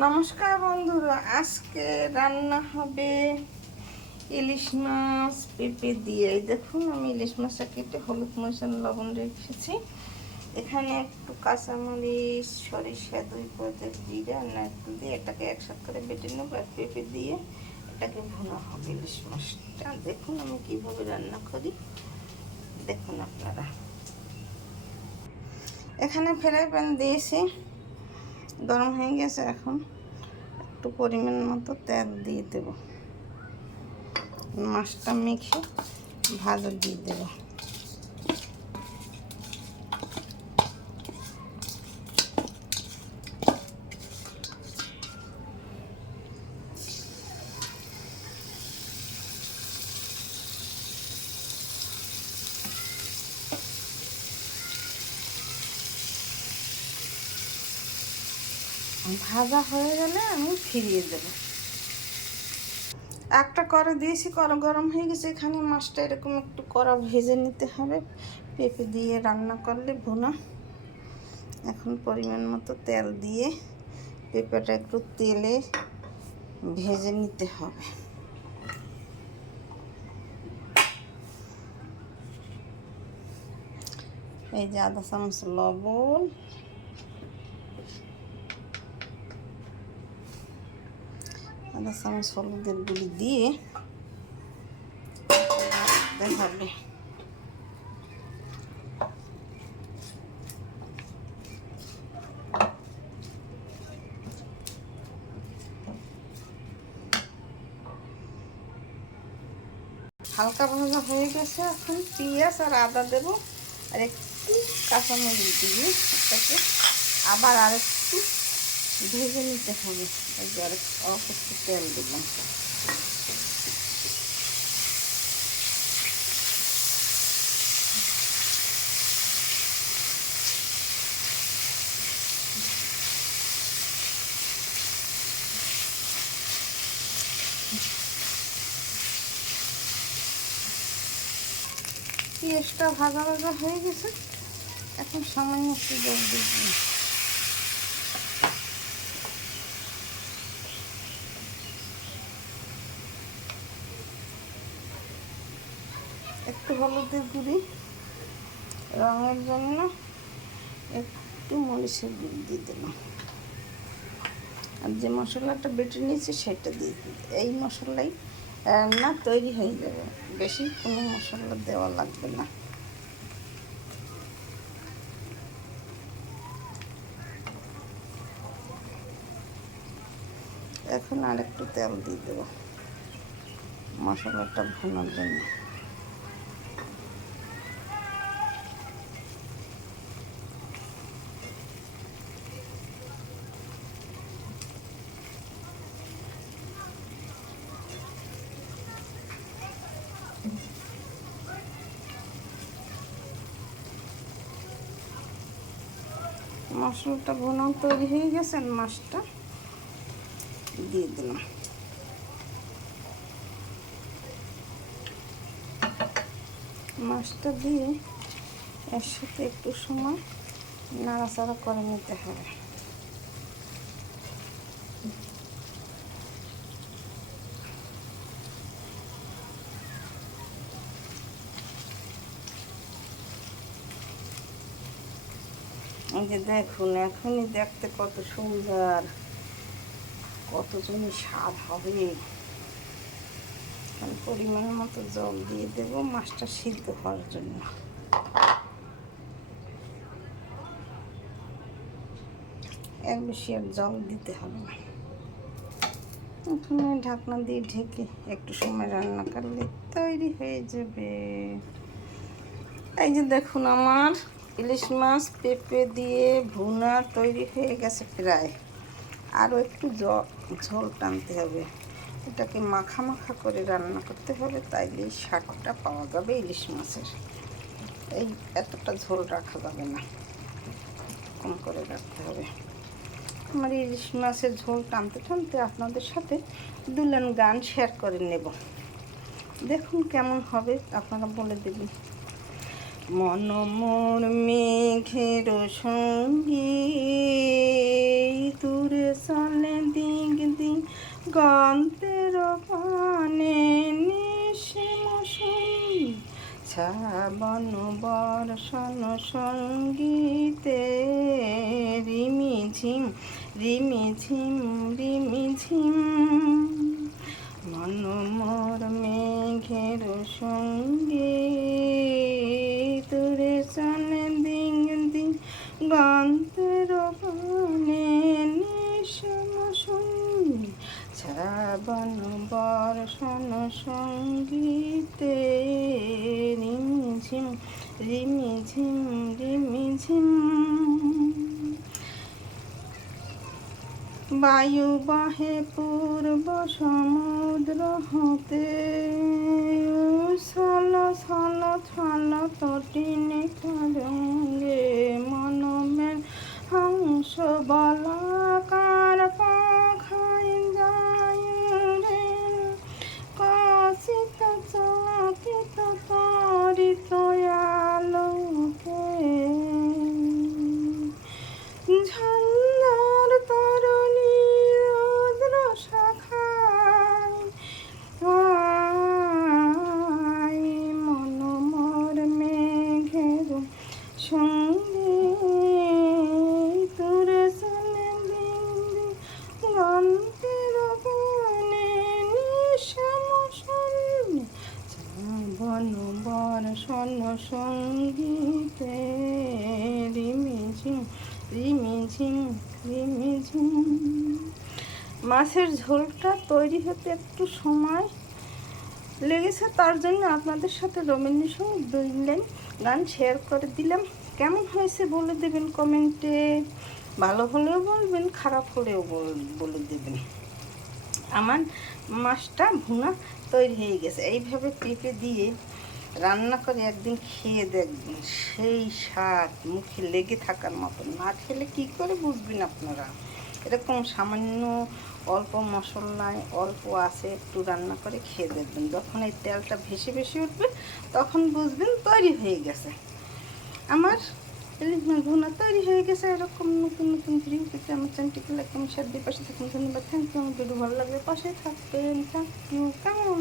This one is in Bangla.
নমস্কার বন্ধুরা, আজকে রান্না হবে ইলিশ মাছ পেঁপে দিয়ে। দেখুন, আমি ইলিশ মাছটা কেটে হলুদ মরিচ লবণ রেখেছি। এখানে একটু কাঁচামরিচ, সরিষা, 2 পদের জিরা আর নারকেল দিয়ে এটাকে একসাথে করে বেটে নেব। আর পেঁপে দিয়ে এটাকে ভুনা হবে ইলিশ মাছটা। দেখুন আমি কিভাবে রান্না করি, দেখুন আপনারা। এখানে ফ্রাই প্যান দিয়েছি, গরম হয়ে গেছে। এখন একটু পরিমাণ মতো তেল দিয়ে দেব, মাছটা মেখে ভাজা দিয়ে দেব। ভাজা হয়ে গেলে আমি ফিরিয়ে দেব। একটা কড়া দিয়েছি, কড়া গরম হয়ে গেছে। এখানে মাছটা এরকম একটু কড়া ভেজে নিতে হবে, পেঁপে দিয়ে রান্না করলে ভুনা। এখন পরিমাণ মতো তেল দিয়ে পেঁপেটা একটু তেলে ভেজে নিতে হবে। এই যে 1/2 চামচ লবণ, আধা চামচ হলুদের গুঁড়ি দিয়ে দিতে হবে। হালকা ভাজা হয়ে গেছে। এখন পেঁয়াজ আর আদা দেব, আর একটু কাঁচামরিচ দিয়ে এটাকে আবার আরেকটু ভেজে নিতে হবে। এই যে আর অল্প একটু তেল দিলাম। পেঁয়াজটা ভাজা ভাজা হয়ে গেছে। এখন সামান্য একটু জল দিয়ে দিই। একটু হলুদের গুঁড়ি, রঙের জন্য একটু মরিচের গুঁড়ি দিয়ে দিলাম। আর যে মশলাটা বেটে নিয়েছি সেটা দিয়ে দিই। এই মশলাই রান্না তৈরি হয়ে যাবে, বেশি কোনো মশলা দেওয়া লাগবে না। এখন আর একটু তেল দিয়ে দেবো মশলাটা ভুনার জন্য। মশলাটা ভুনা তৈরি হয়ে গেছে, মাছটা দিয়ে দিলাম। মাছটা দিয়ে এর সাথে একটু সময় নাড়াচাড়া করে নিতে হবে। এই যে দেখুন, এখনই দেখতে কত সুন্দর, কতজনই স্বাদ হবে। পরিমাণ মতো জল দিয়ে দেবো মাছটা সিদ্ধ হওয়ার জন্য। এর বেশি আর জল দিতে হবে না। এখানে ঢাকনা দিয়ে ঢেকে একটু সময় রান্না করলে তৈরি হয়ে যাবে। এই যে দেখুন, আমার ইলিশ মাছ পেঁপে দিয়ে ভুনা তৈরি হয়ে গেছে প্রায়। আরও একটু ঝোল টানতে হবে, এটাকে মাখা মাখা করে রান্না করতে হবে, তাইলে স্বাদটা পাওয়া যাবে ইলিশ মাছের। এই এতটা ঝোল রাখা যাবে না, কম করে রাখতে হবে। আমার ইলিশ মাছের ঝোল টানতে টানতে আপনাদের সাথে দুলান গান শেয়ার করে নেব। দেখুন কেমন হবে, আপনারা বলে দেবেন। মন মোর মেঘের সঙ্গী, দূরে চলে দিক দিক গন্তের পানে, নিশে মৌসুমী শ্রাবণ বর্ষণ সঙ্গীতে, রিমিঝিম রিমিঝিম রিমিঝিম। মন মোর মেঘের সঙ্গী, দূরে চলে দিক দিক গন্তের পানে, নিশে মৌসুমী শ্রাবণ বর্ষণ সঙ্গীতে, রিমিঝিম রিমিঝিম রিমিঝিম। বায়ু বাহে পূর্ব সমুদ্র হতে, ছল ছল ছল তটিনী তরঙ্গে, মনমের হংস বলাকার পাখায় যায় রে, কচিত চকিত তরিত আলোকে, ঝঞ্ঝার তরণী রুদ্র শাখায়, মন মোর মেঘের সঙ্গে, দূরে চলে দিক গন্তের পানে, নিশে মৌসুমী শ্রাবণ বর্ষণ সঙ্গীতে, রিমিঝিম রিমিঝিম রিমিঝিম। মাছের ঝোলটা তৈরি হতে একটু সময় লেগেছে, তার জন্য আপনাদের সাথে রবীন্দ্র সঙ্গীত 2 লাইন গান শেয়ার করে দিলাম। কেমন হয়েছে বলে দেবেন কমেন্টে, ভালো হলেও বলবেন, খারাপ হলেও বলে দেবেন। আমার মাছটা ভুনা তৈরি হয়ে গেছে। এইভাবে পেঁপে দিয়ে রান্না করে একদিন খেয়ে দেখবেন, সেই স্বাদ মুখে লেগে থাকার মতো। না খেলে কি করে বুঝবেন আপনারা? এরকম সামান্য অল্প মশলায় অল্প আছে একটু রান্না করে খেয়ে দেখবেন, যখন এই তেলটা ভেসে ভেসে উঠবে তখন বুঝবেন তৈরি হয়ে গেছে। আমার ইলিশ মাছ ভুনা তৈরি হয়ে গেছে। এরকম নতুন নতুন ভিডিও পেতে আমার চ্যানেলটিকে লাইক কমেন্ট শেয়ার দিয়ে পাশে থাকুন। ধন্যবাদ। Thank you. আমার ভিডিও ভালো লাগলে পাশে থাকবেন। Thank you. কেমন